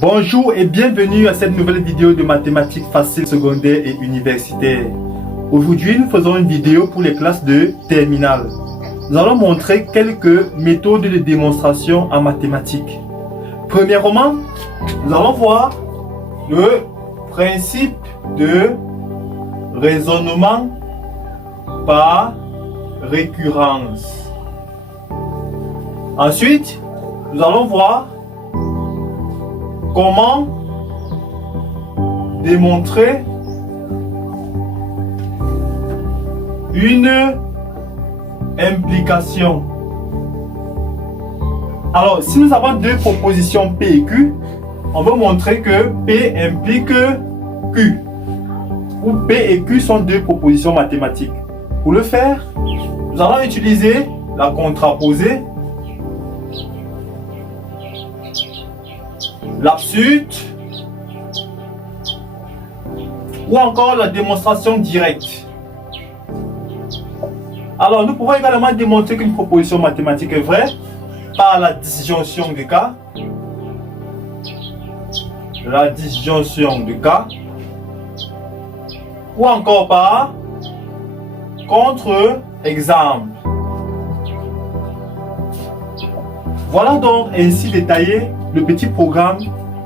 Bonjour et bienvenue à cette nouvelle vidéo de mathématiques faciles secondaires et universitaires. Aujourd'hui, nous faisons une vidéo pour les classes de terminale. Nous allons montrer quelques méthodes de démonstration en mathématiques. Premièrement, nous allons voir le principe de raisonnement par récurrence. Ensuite, nous allons voir comment démontrer une implication. Alors, si nous avons deux propositions P et Q, on va montrer que P implique Q. Ou P et Q sont deux propositions mathématiques. Pour le faire, nous allons utiliser la contraposée, l'absurde ou encore la démonstration directe. Alors, nous pouvons également démontrer qu'une proposition mathématique est vraie par la disjonction de cas. La disjonction de cas. Ou encore par contre-exemple. Voilà donc ainsi détaillé le petit programme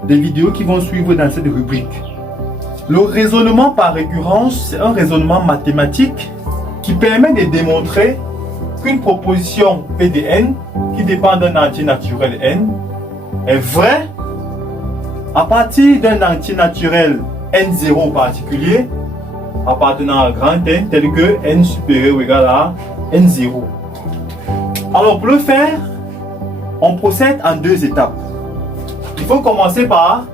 des vidéos qui vont suivre dans cette rubrique. Le raisonnement par récurrence, c'est un raisonnement mathématique qui permet de démontrer qu'une proposition P de n, qui dépend d'un entier naturel n, est vraie à partir d'un entier naturel n0 particulier appartenant à grand N, tel que n supérieur ou égal à n0. Alors pour le faire, on procède en deux étapes. Il faut commencer par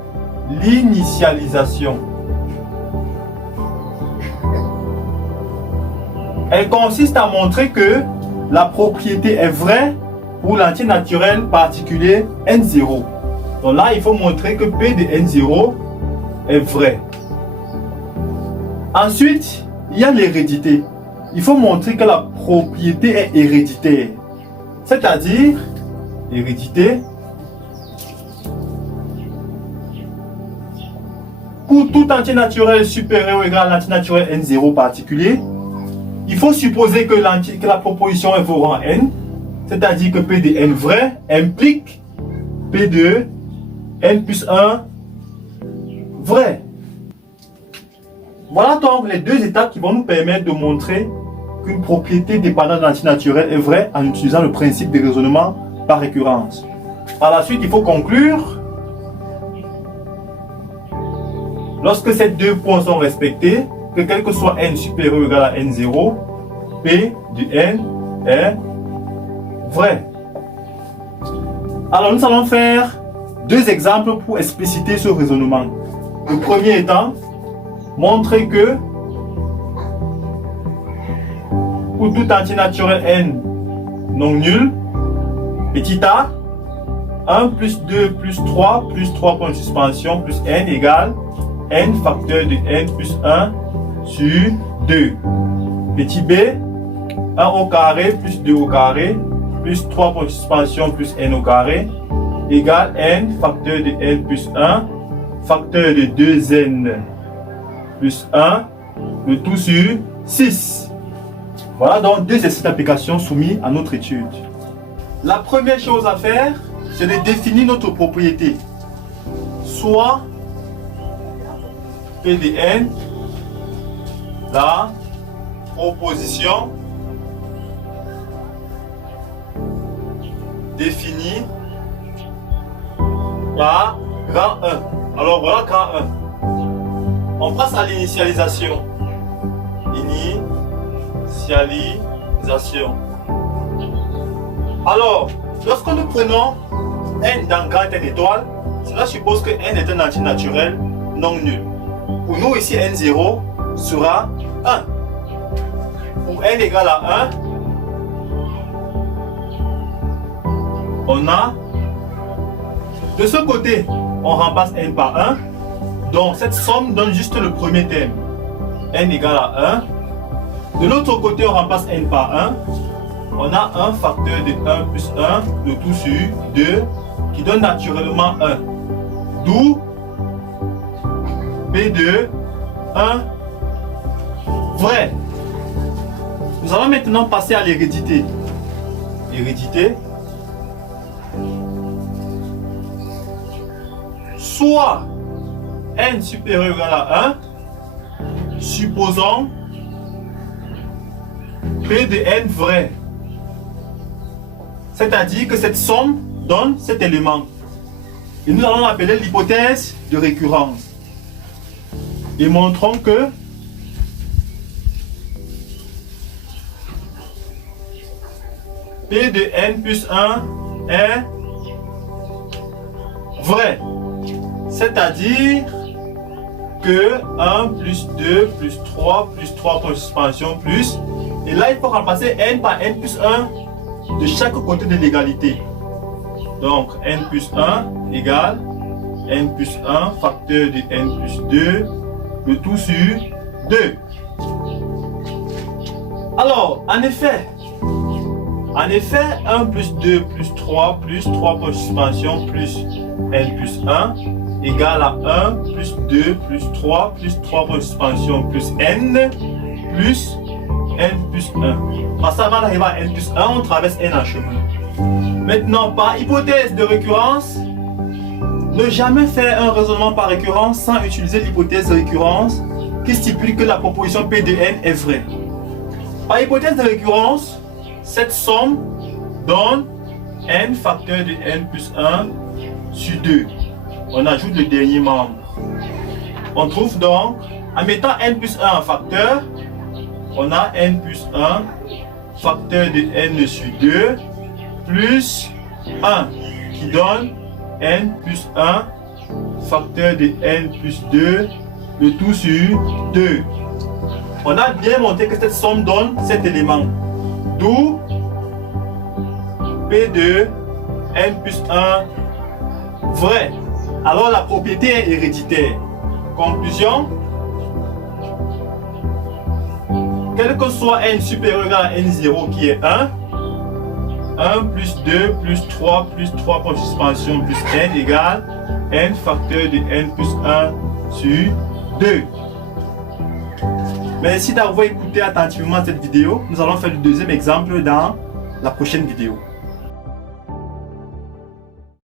l'initialisation. Elle consiste à montrer que la propriété est vraie pour l'entier naturel particulier n0. Donc là, il faut montrer que P de n0 est vrai. Ensuite, il y a l'hérédité. Il faut montrer que la propriété est héréditaire. C'est-à-dire, hérédité, pour tout entier naturel supérieur ou égal à l'entier naturel n0 particulier, il faut supposer que la proposition est vaut rang n, c'est-à-dire que P de n vrai implique P de n plus 1 vrai. Voilà donc les deux étapes qui vont nous permettre de montrer qu'une propriété dépendante de l'entier naturel est vraie en utilisant le principe de raisonnement par récurrence. Par la suite, il faut conclure. Lorsque ces deux points sont respectés, que quel que soit n supérieur ou égal à n0, P de n est vrai. Alors nous allons faire deux exemples pour expliciter ce raisonnement. Le premier étant, montrer que pour tout entier naturel n non nul, petit a, 1 plus 2 plus 3 plus 3 points de suspension plus n égale n facteur de n plus 1 sur 2. Petit b, 1 au carré plus 2 au carré plus 3 points de suspension plus n au carré égale n facteur de n plus 1 facteur de 2n plus 1, le tout sur 6. Voilà donc deux exercices d'application soumis à notre étude. La première chose à faire, c'est de définir notre propriété. Soit P de n, la proposition définie par grand 1. Alors voilà grand 1. On passe à l'initialisation. Initialisation. Alors, lorsque nous prenons n dans grand N étoile, cela suppose que n est un entier naturel non nul. Pour nous ici, n0 sera 1. Pour n égale à 1, on a de ce côté, on remplace n par 1. Donc cette somme donne juste le premier terme. N égale à 1. De l'autre côté, on remplace n par 1. On a un facteur de 1 plus 1, le tout sur 2, qui donne naturellement 1. D'où P2, 1, vrai. Nous allons maintenant passer à l'hérédité. Hérédité. Soit n supérieur ou égal à 1, supposons P de n vrai. C'est-à-dire que cette somme donne cet élément. Et nous allons l'appeler l'hypothèse de récurrence. Et montrons que P de n plus 1 est vrai. C'est-à-dire que 1 plus 2 plus 3 plus 3 pour suspension plus. Et là, il faut remplacer n par n plus 1 de chaque côté de l'égalité. Donc, n plus 1 égale n plus 1 facteur de n plus 2, le tout sur 2. Alors, en effet, 1 plus 2 plus 3 plus 3 pour suspension plus n plus 1 égale à 1 plus 2 plus 3 plus 3 pour suspension plus n plus 1. Parce qu'avant d'arriver à n plus 1, on traverse n en chemin. Maintenant, par hypothèse de récurrence, ne jamais faire un raisonnement par récurrence sans utiliser l'hypothèse de récurrence qui stipule que la proposition P de n est vraie. Par hypothèse de récurrence, cette somme donne n facteur de n plus 1 sur 2. On ajoute le dernier membre. On trouve donc, en mettant n plus 1 en facteur, on a n plus 1 facteur de n sur 2 plus 1 qui donne n plus 1 facteur de n plus 2, le tout sur 2. On a bien montré que cette somme donne cet élément. D'où P de n plus 1 vrai. Alors la propriété est héréditaire. Conclusion. Quel que soit n supérieur à n0 qui est 1, 1 plus 2 plus 3 plus 3 pour suspension plus n égale n facteur de n plus 1 sur 2. Merci d'avoir écouté attentivement cette vidéo. Nous allons faire le deuxième exemple dans la prochaine vidéo.